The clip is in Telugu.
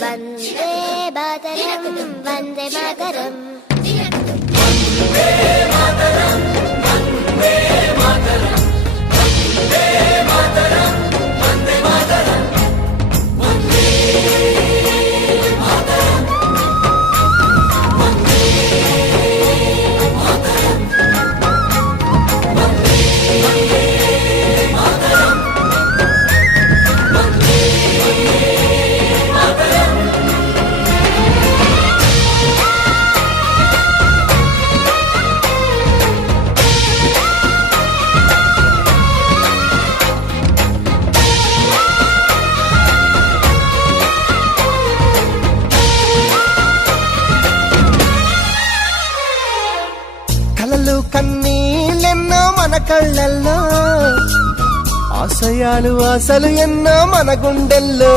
వందే మాతరం వందే మాతరం కలలు కన్నీళ్ళెన్నో మన కళ్ళల్లో, ఆశయాలు ఆశలు ఎన్నో మన గుండెల్లో.